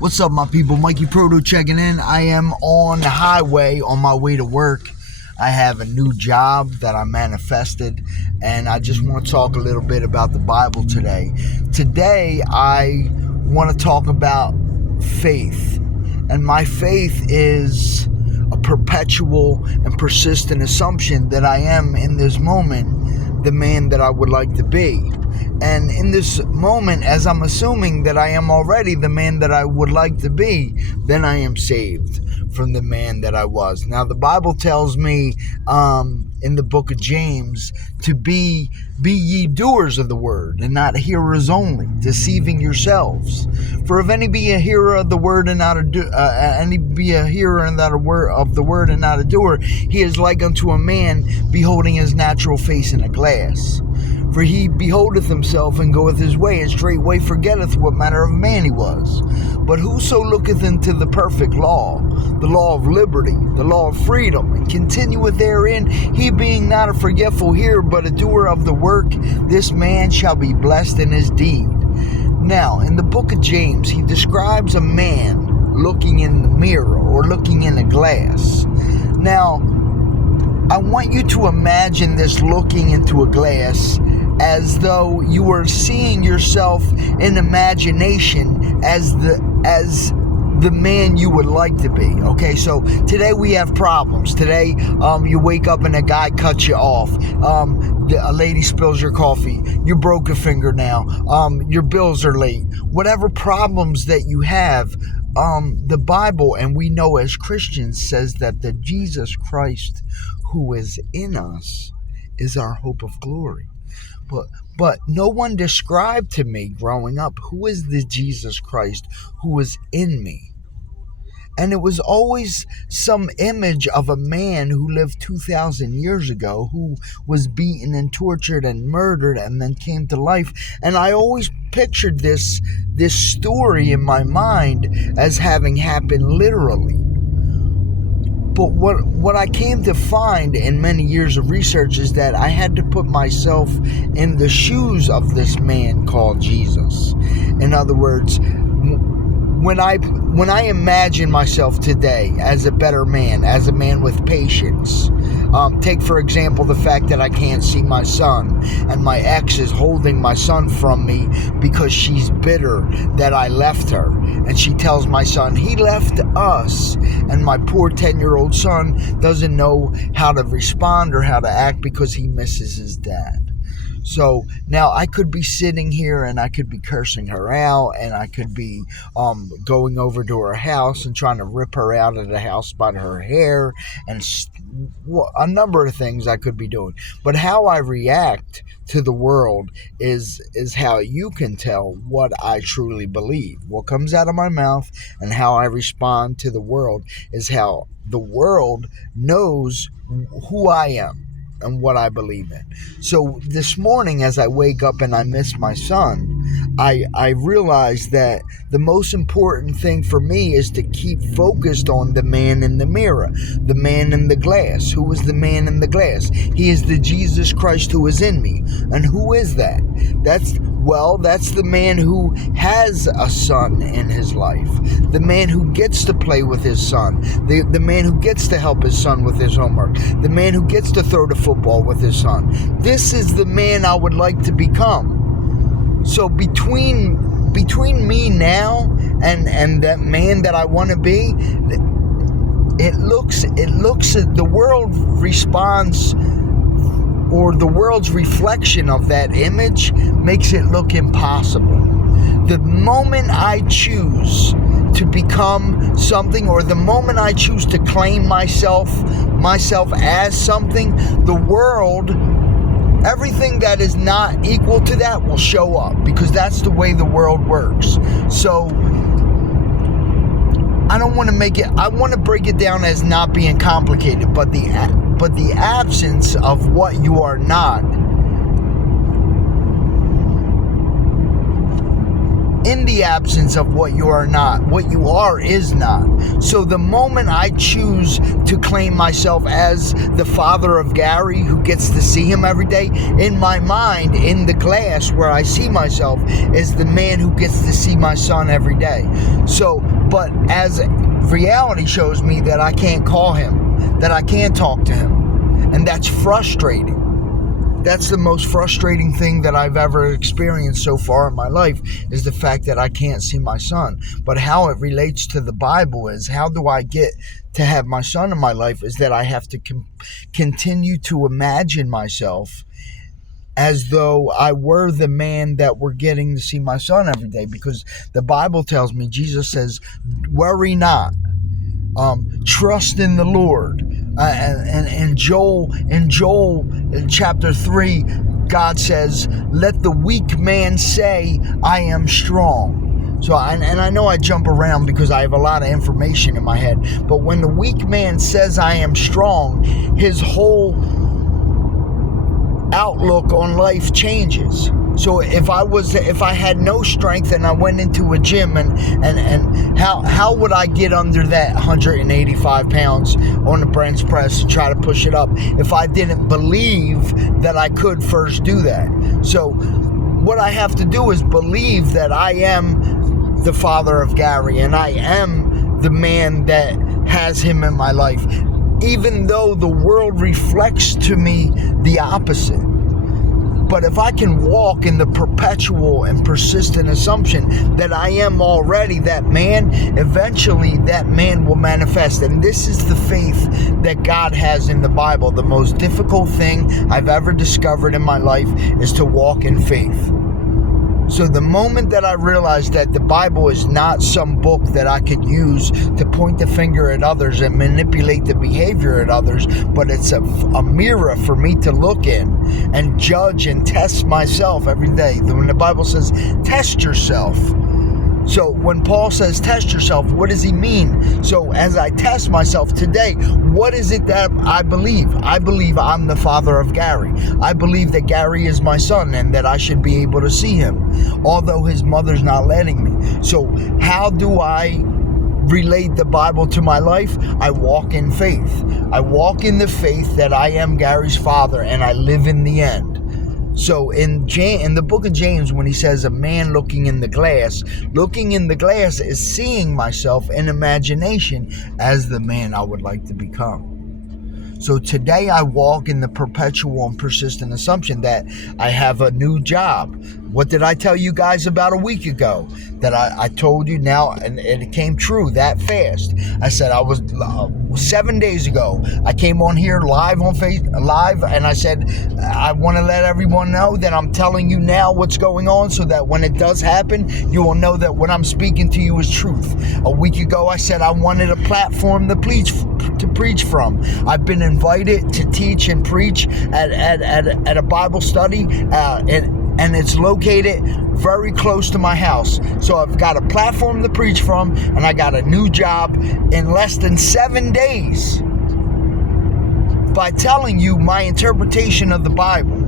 What's up, my people? Mikey Proto checking in. I am on the highway on my way to work. I have a new job that I manifested, and I just want to talk a little bit about the Bible today. Today, I want to talk about faith, and my faith is a perpetual and persistent assumption that I am, in this moment, the man that I would like to be. And in this moment, as I'm assuming that I am already the man that I would like to be, then I am saved from the man that I was. Now, the Bible tells me in the book of James to be ye doers of the word and not hearers only, deceiving yourselves. For if any be a hearer of the word and not a hearer and not a word of the word and not a doer, he is like unto a man beholding his natural face in a glass. For he beholdeth himself and goeth his way, and straightway forgetteth what manner of man he was. But whoso looketh into the perfect law, the law of liberty, the law of freedom, and continueth therein, he being not a forgetful hearer, but a doer of the work, this man shall be blessed in his deed. Now, in the book of James, he describes a man looking in the mirror or looking in a glass. Now, I want you to imagine this looking into a glass as though you were seeing yourself in imagination as the man you would like to be. Okay, so today we have problems. Today, you wake up and a guy cuts you off. A lady spills your coffee. You broke a finger now. Your bills are late. Whatever problems that you have, the Bible, and we know as Christians, says that the Jesus Christ who is in us is our hope of glory. But no one described to me growing up who is the Jesus Christ who is in me. And it was always some image of a man who lived 2,000 years ago, who was beaten and tortured and murdered and then came to life. And I always pictured this story in my mind as having happened literally. But what I came to find in many years of research is that I had to put myself in the shoes of this man called Jesus. In other words, when I imagine myself today as a better man, as a man with patience, take for example the fact that I can't see my son and my ex is holding my son from me because she's bitter that I left her, and she tells my son he left us, and my poor 10-year-old son doesn't know how to respond or how to act because he misses his dad. So now I could be sitting here and I could be cursing her out, and I could be going over to her house and trying to rip her out of the house by her hair, and a number of things I could be doing. But how I react to the world is how you can tell what I truly believe. What comes out of my mouth and how I respond to the world is how the world knows who I am and what I believe in. So this morning, as I wake up and I miss my son, I realize that the most important thing for me is to keep focused on the man in the mirror, the man in the glass. Who is the man in the glass? He is the Jesus Christ who is in me. And who is that? That's the man who has a son in his life, the man who gets to play with his son, the man who gets to help his son with his homework, the man who gets to throw the football with his son. This is the man I would like to become. So between me now and that man that I want to be, it looks the world responds, or the world's reflection of that image makes it look impossible. The moment I choose to become something, or the moment I choose to claim myself as something, the world, everything that is not equal to that will show up, because that's the way the world works. So I don't want to make it, I want to break it down as not being complicated, but the absence of what you are not in the absence of what you are not. What you are is not. So the moment I choose to claim myself as the father of Gary, who gets to see him every day, in my mind, in the glass where I see myself, is the man who gets to see my son every day. So, but as reality shows me that I can't call him, that I can't talk to him, and that's frustrating. That's the most frustrating thing that I've ever experienced so far in my life, is the fact that I can't see my son. But how it relates to the Bible is, how do I get to have my son in my life, is that I have to continue to imagine myself as though I were the man that we're getting to see my son every day. Because the Bible tells me, Jesus says, worry not, trust in the Lord. And Joel in chapter 3, God says, let the weak man say, I am strong. So, I know I jump around because I have a lot of information in my head, but when the weak man says I am strong, his whole outlook on life changes. So if I had no strength and I went into a gym, and how would I get under that 185 pounds on the bench press to try to push it up if I didn't believe that I could first do that? So what I have to do is believe that I am the father of Gary, and I am the man that has him in my life, even though the world reflects to me the opposite. But if I can walk in the perpetual and persistent assumption that I am already that man, eventually that man will manifest. And this is the faith that God has in the Bible. The most difficult thing I've ever discovered in my life is to walk in faith. So the moment that I realized that the Bible is not some book that I could use to point the finger at others and manipulate the behavior at others, but it's a mirror for me to look in and judge and test myself every day. When the Bible says, test yourself. So when Paul says test yourself, what does he mean? So as I test myself today, what is it that I believe? I believe I'm the father of Gary. I believe that Gary is my son and that I should be able to see him, although his mother's not letting me. So how do I relate the Bible to my life? I walk in faith. I walk in the faith that I am Gary's father, and I live in the end. So in the book of James, when he says a man looking in the glass is seeing myself in imagination as the man I would like to become. So today I walk in the perpetual and persistent assumption that I have a new job. What did I tell you guys about a week ago? That I told you now, and it came true that fast. I said I was 7 days ago. I came on here live on live, and I said I want to let everyone know that I'm telling you now what's going on, so that when it does happen, you will know that what I'm speaking to you is truth. A week ago, I said I wanted a platform to preach from. I've been invited to teach and preach at a Bible study, and it's located very close to my house. So I've got a platform to preach from, and I got a new job in less than 7 days by telling you my interpretation of the Bible.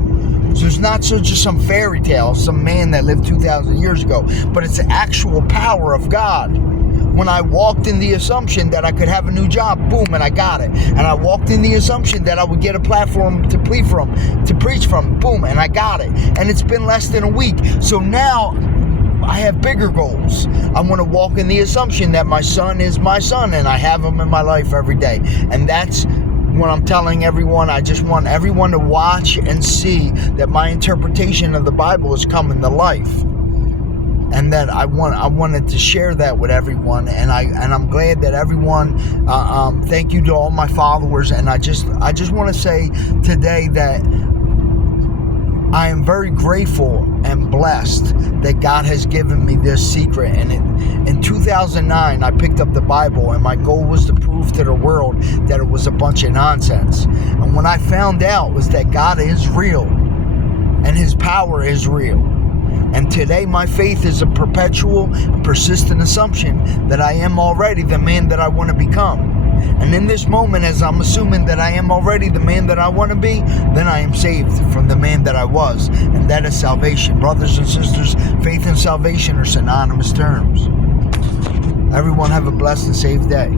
So it's not just some fairy tale, some man that lived 2,000 years ago, but it's the actual power of God. When I walked in the assumption that I could have a new job, boom, and I got it. And I walked in the assumption that I would get a platform to preach from, boom, and I got it. And it's been less than a week. So now I have bigger goals. I want to walk in the assumption that my son is my son, and I have him in my life every day. And that's what I'm telling everyone. I just want everyone to watch and see that my interpretation of the Bible is coming to life. And that I wanted to share that with everyone, and I'm glad that everyone. Thank you to all my followers, and I just want to say today that I am very grateful and blessed that God has given me this secret. And in 2009, I picked up the Bible, and my goal was to prove to the world that it was a bunch of nonsense. And what I found out was that God is real, and His power is real. And today my faith is a perpetual and persistent assumption that I am already the man that I want to become. And in this moment, as I'm assuming that I am already the man that I want to be, then I am saved from the man that I was. And that is salvation. Brothers and sisters, faith and salvation are synonymous terms. Everyone have a blessed and safe day.